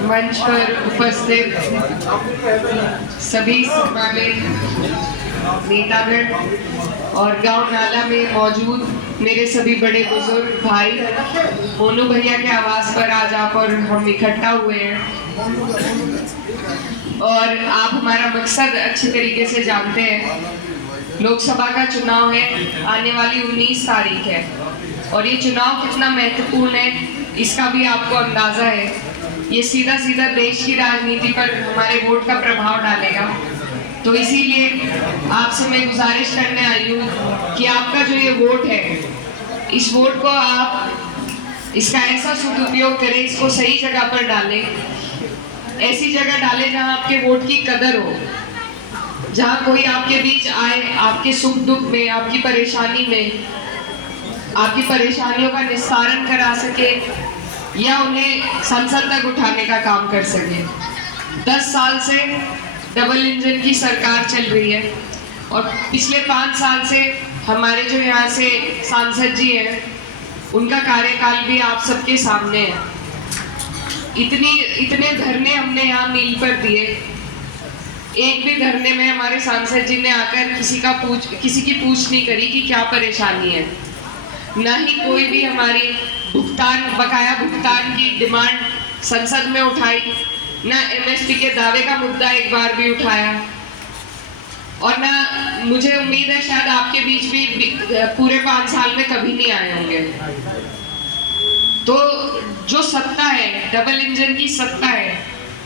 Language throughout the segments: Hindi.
मंच पर उपस्थित सभी सम्मानित नेतागण और गांव नाला में मौजूद मेरे सभी बड़े बुजुर्ग भाई, मोनू भैया के आवास पर आज आप और हम इकट्ठा हुए हैं और आप हमारा मकसद अच्छे तरीके से जानते हैं। लोकसभा का चुनाव है, आने वाली 19 तारीख है और ये चुनाव कितना महत्वपूर्ण है इसका भी आपको अंदाजा है। ये सीधा सीधा देश की राजनीति पर हमारे वोट का प्रभाव डालेगा। तो इसीलिए आपसे मैं गुजारिश करने आई हूँ कि आपका जो ये वोट है, इस वोट को आप इसका ऐसा सदुपयोग करें, इसको सही जगह पर डालें, ऐसी जगह डालें जहाँ आपके वोट की कदर हो, जहाँ कोई आपके बीच आए, आपके सुख दुख में, आपकी परेशानी में, आपकी परेशानियों का निस्तारण करा सके या उन्हें संसद तक उठाने का काम कर सके। 10 साल से डबल इंजन की सरकार चल रही है और पिछले 5 साल से हमारे जो यहाँ से सांसद जी हैं, उनका कार्यकाल भी आप सबके सामने है। इतने धरने हमने यहाँ मील पर दिए, एक भी धरने में हमारे सांसद जी ने आकर किसी की पूछ नहीं करी कि क्या परेशानी है। ना ही कोई भी हमारी बकाया भुगतान की डिमांड संसद में उठाई, ना एमएसपी के दावे का मुद्दा एक बार भी उठाया और ना मुझे उम्मीद है शायद आपके बीच भी पूरे 5 साल में कभी नहीं आए होंगे। तो जो सत्ता है, डबल इंजन की सत्ता है,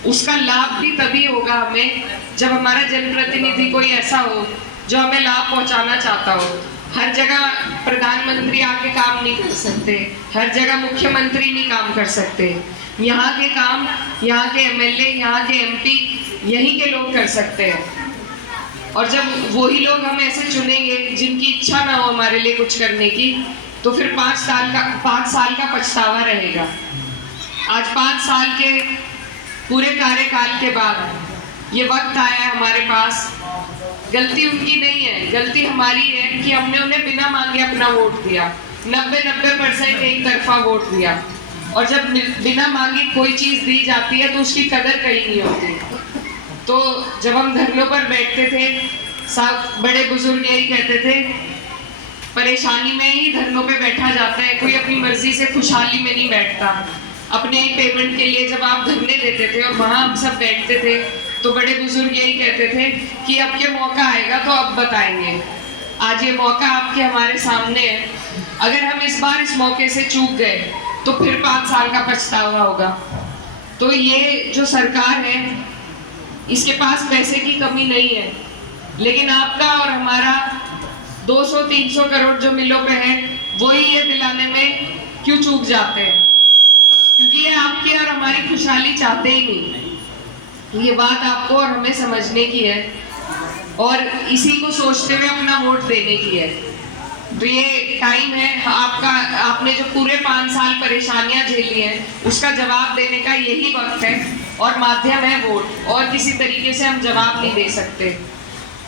उसका लाभ भी तभी होगा हमें जब हमारा जनप्रतिनिधि कोई ऐसा हो जो हमें लाभ पहुंचाना चाहता हो। हर जगह प्रधानमंत्री आके काम नहीं कर सकते, हर जगह मुख्यमंत्री नहीं काम कर सकते। यहाँ के काम यहाँ के एमएलए, यहाँ के एमपी, यहीं के लोग कर सकते हैं। और जब वही लोग हम ऐसे चुनेंगे जिनकी इच्छा ना हो हमारे लिए कुछ करने की, तो फिर 5 साल का पछतावा रहेगा। आज 5 साल के पूरे कार्यकाल के बाद ये वक्त आया है हमारे पास। गलती उनकी नहीं है, गलती हमारी है कि हमने उन्हें बिना मांगे अपना वोट दिया। 90% एक तरफा वोट दिया और जब बिना मांगे कोई चीज दी जाती है तो उसकी कदर कहीं नहीं होती। तो जब हम धरनों पर बैठते थे, सब बड़े बुजुर्ग यही कहते थे, परेशानी में ही धरनों पे बैठा जाता है, कोई अपनी मर्जी से खुशहाली में नहीं बैठता। अपने पेमेंट के लिए जब आप धरने देते थे और वहां हम सब बैठते थे तो बड़े बुजुर्ग यही कहते थे कि अब के मौका आएगा तो अब बताएंगे। आज ये मौका आपके हमारे सामने है। अगर हम इस बार इस मौके से चूक गए तो फिर 5 साल का पछतावा होगा। तो ये जो सरकार है, इसके पास पैसे की कमी नहीं है, लेकिन आपका और हमारा 200-300 करोड़ जो मिलों पे है, वही ये दिलाने में क्यों चूक जाते हैं, क्योंकि ये आपकी और हमारी खुशहाली चाहते ही नहीं। ये बात आपको और हमें समझने की है और इसी को सोचते हुए अपना वोट देने की है। तो ये टाइम है आपका, आपने जो पूरे 5 साल परेशानियां झेली हैं उसका जवाब देने का यही वक्त है और माध्यम है वोट, और किसी तरीके से हम जवाब नहीं दे सकते।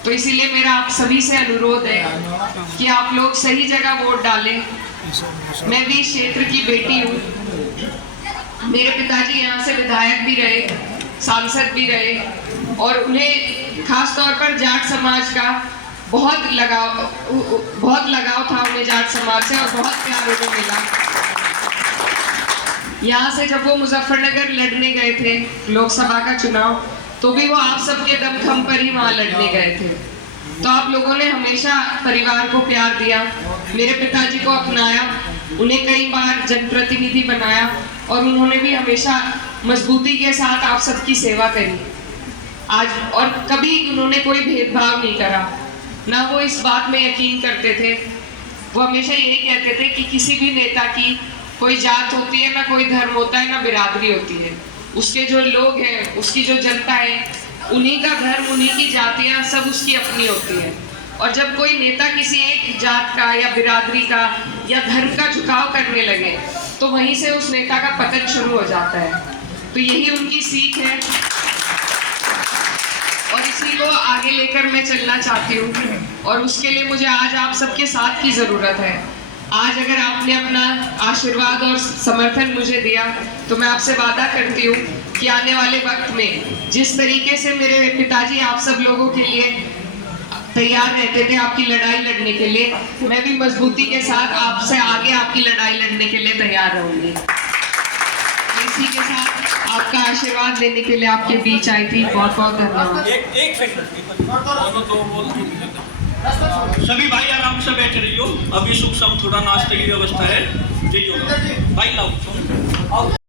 तो इसीलिए मेरा आप सभी से अनुरोध है कि आप लोग सही जगह वोट डालें। मैं भी इस क्षेत्र की बेटी हूँ, मेरे पिताजी यहाँ से विधायक भी रहे, सांसद भी रहे और उन्हें खास तौर पर जाट समाज का बहुत लगाव था उन्हें जाट समाज से, और बहुत प्यार उन्हें मिला। यहाँ से जब वो मुजफ्फरनगर लड़ने गए थे लोकसभा का चुनाव, तो भी वो आप सबके दमखम पर ही वहां लड़ने गए थे। तो आप लोगों ने हमेशा परिवार को प्यार दिया, मेरे पिताजी को अपनाया, उन्हें कई बार जनप्रतिनिधि बनाया और उन्होंने भी हमेशा मजबूती के साथ आप सबकी सेवा करी। आज और कभी उन्होंने कोई भेदभाव नहीं करा, ना वो इस बात में यकीन करते थे। वो हमेशा यही कहते थे कि किसी भी नेता की कोई जात होती है, ना कोई धर्म होता है, ना बिरादरी होती है। उसके जो लोग हैं, उसकी जो जनता है, उन्हीं का धर्म, उन्हीं की जातियां सब उसकी अपनी होती है। और जब कोई नेता किसी एक जात का या बिरादरी का या धर्म का झुकाव करने लगे तो वहीं से उस नेता का पतन शुरू हो जाता है। तो यही उनकी सीख है और इसी को आगे लेकर मैं चलना चाहती हूँ और उसके लिए मुझे आज आप सबके साथ की ज़रूरत है। आज अगर आपने अपना आशीर्वाद और समर्थन मुझे दिया तो मैं आपसे वादा करती हूँ कि आने वाले वक्त में जिस तरीके से मेरे पिताजी आप सब लोगों के लिए तैयार रहते थे आपकी लड़ाई लड़ने के लिए, मैं भी मजबूती के साथ आपसे आगे आपकी लड़ाई लड़ने के लिए तैयार रहूंगी। इसी के साथ आपका आशीर्वाद लेने के लिए आपके बीच आई थी। बहुत बहुत धन्यवाद। एक सभी भाई आराम से बैठ रही हो, अभी सुख सम थोड़ा नाश्ते की व्यवस्था है। भाई लाओ।